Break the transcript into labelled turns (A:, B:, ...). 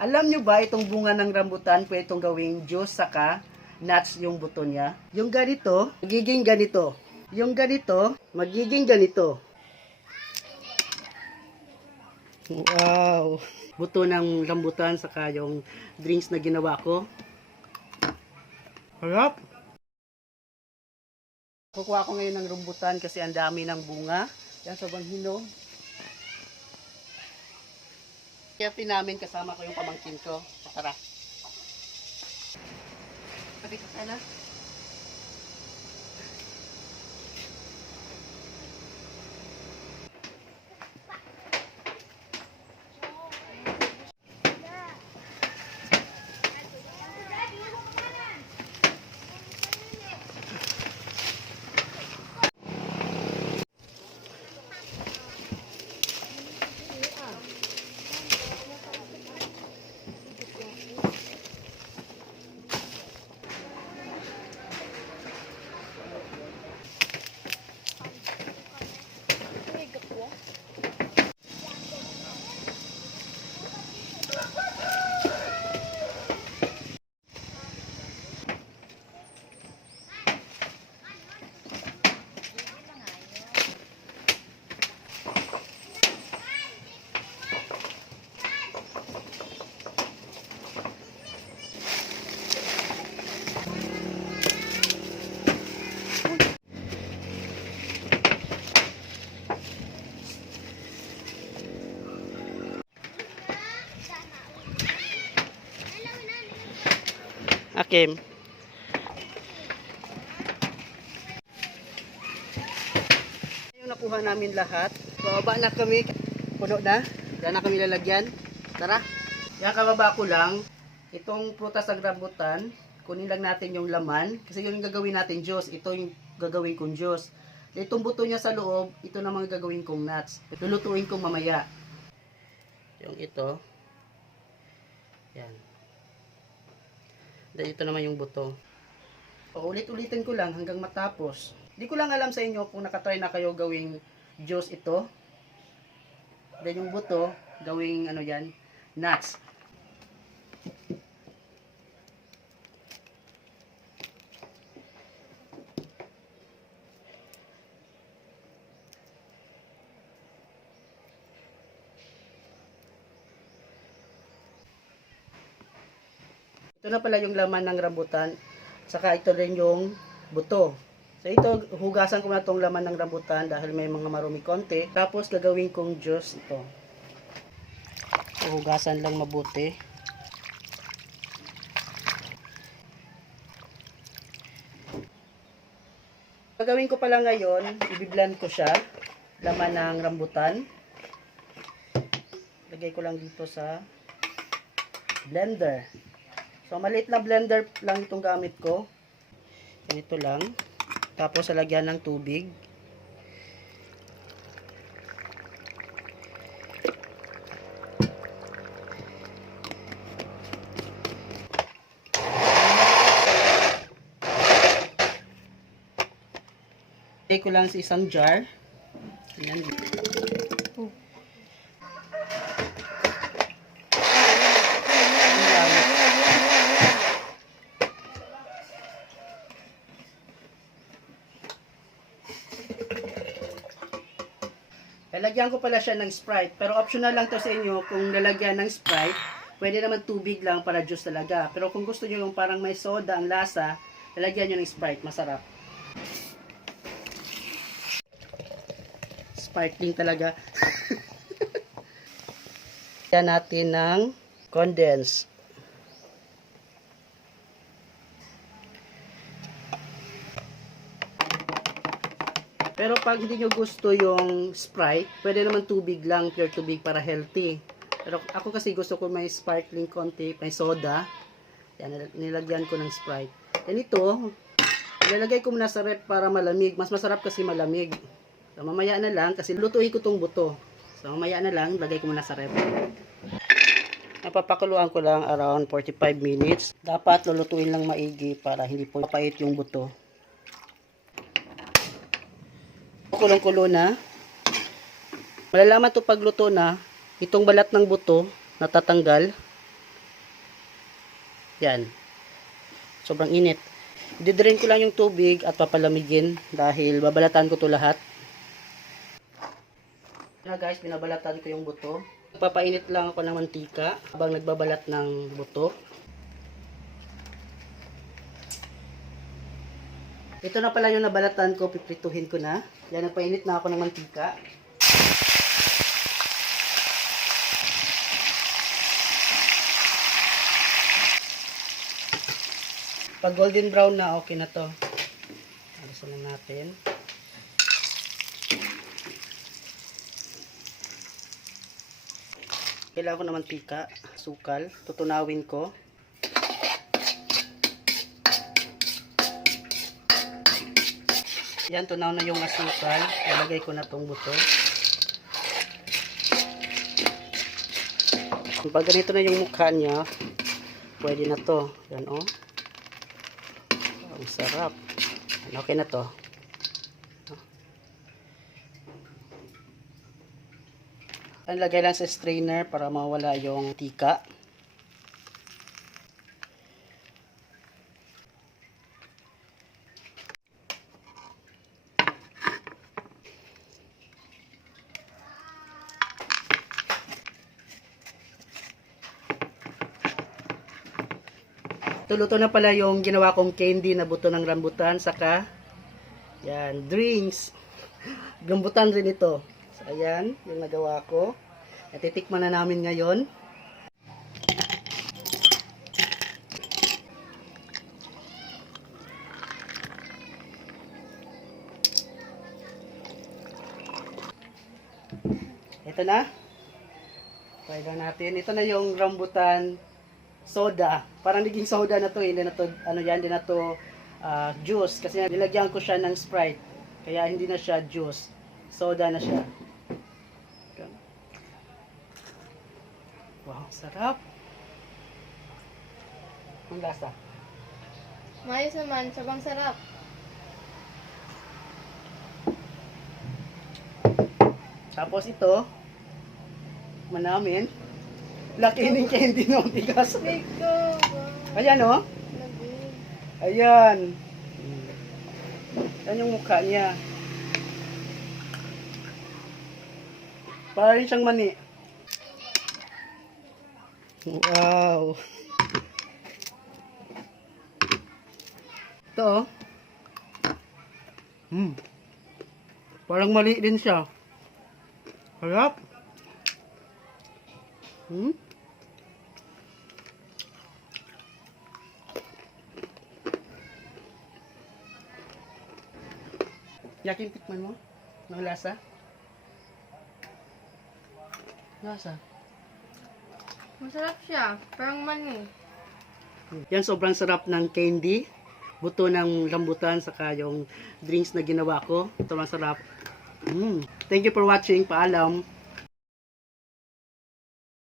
A: Alam nyo ba itong bunga ng rambutan, pwede itong gawing juice saka nuts yung buto niya? Yung ganito, magiging ganito. Yung ganito, magiging ganito. Wow! Buto ng rambutan saka yung drinks na ginawa ko. Harap! Kukuha ko ngayon ng rambutan kasi ang dami ng bunga. Yan sa hinog. Kaya namin kasama ko yung pamangkin ko. Tara. Pati ka sana. Akim. Yung nakuha namin lahat. Bababa na kami. Puno na. Yan na kami lalagyan. Tara. Yan kababa ko lang. Itong prutas ng rambutan. Kunin lang natin yung laman. Kasi yun yung gagawin natin juice. Ito yung gagawin kong juice. Itong buto niya sa loob, ito na mga gagawin kong nuts. Lulutuin kong mamaya. Yung ito. Yan. Then ito naman yung buto. Paulit-ulitin ko lang hanggang matapos. Di ko lang alam sa inyo kung nakatry na kayo gawing juice ito. Then yung buto, gawing ano yan, nuts. Ito na pala yung laman ng rambutan. Saka ito rin yung buto. So ito, hugasan ko na tong laman ng rambutan dahil may mga marumi konti. Tapos gagawin kong juice ito. So, hugasan lang mabuti. Gagawin ko pala ngayon, ibiblend ko siya. Laman ng rambutan. Lagay ko lang dito sa blender. So, maliit na blender lang itong gamit ko. Ganito lang. Tapos, lalagyan ng tubig. Lagay ko lang sa isang jar. Ayan. Lalagyan ko pala siya ng Sprite. Pero optional lang to sa inyo kung lalagyan ng Sprite. Pwede naman tubig lang para juice talaga. Pero kung gusto nyo yung parang may soda ang lasa, lalagyan nyo ng Sprite. Masarap. Sparkling talaga. Lagyan natin ng condense. Pero pag hindi nyo gusto yung Sprite, pwede naman tubig lang, pure tubig para healthy. Pero ako kasi gusto ko may sparkling konti, may soda. Yan, nilagyan ko ng Sprite. Yan ito, ilalagay ko muna sa rep para malamig. Mas masarap kasi malamig. So, mamaya na lang, kasi lutuin ko tong buto. So, mamaya na lang, lagay ko muna sa rep. Napapakuluan ko lang around 45 minutes. Dapat lulutuin lang maigi para hindi po papait yung buto. Kulong-kulo na. Malalaman to pagluto na, itong balat ng buto natatanggal. Yan. Sobrang init. Didrain ko lang yung tubig at papalamigin dahil babalatan ko to lahat. Na guys, binabalatan ko yung buto. Papainit lang ako ng mantika habang nagbabalat ng buto. Ito na pala yung nabalatan ko, piprituhin ko na. Yan, nagpainit na ako ng mantika. Pag golden brown na, okay na to. Alisan na natin. Kailangan ko ng mantika, sukal, tutunawin ko. Yan, tunaw na yung asukal. Ilagay ko na tong buto. Pag ganito na yung mukha niya, pwede na to. Yan, oh. Ang sarap. Okay na to. Ang lagay lang sa strainer para mawala yung tika. Tuluto na pala yung ginawa kong candy na buto ng rambutan saka yan, drinks. Rambutan rin ito. So, ayan, yung nagawa ko. Natitikman na namin ngayon. Ito na. Try natin. Ito na yung rambutan soda. Parang naging soda na to, eh. hindi na to, ano yan, hindi na to ah, juice. Kasi nilagyan ko siya ng Sprite. Kaya hindi na siya juice. Soda na siya. Wow, sarap. Ang lasa.
B: Mayos naman, sabang sarap.
A: Tapos ito, manamin. Laki ng candy no, tigas. Ayan oh. Ayan. Yan yung mukha niya. Parang siyang mani. Wow. Ito oh. Hmm. Parang mali din siya. Harap. Hmm? Yakin tikman mo? Ng lasa? Lasa?
B: Masarap siya. Parang mani.
A: Yan sobrang sarap ng candy. Buto ng rambutan saka yung drinks na ginawa ko. Ito ang sarap. Mm. Thank you for watching. Paalam.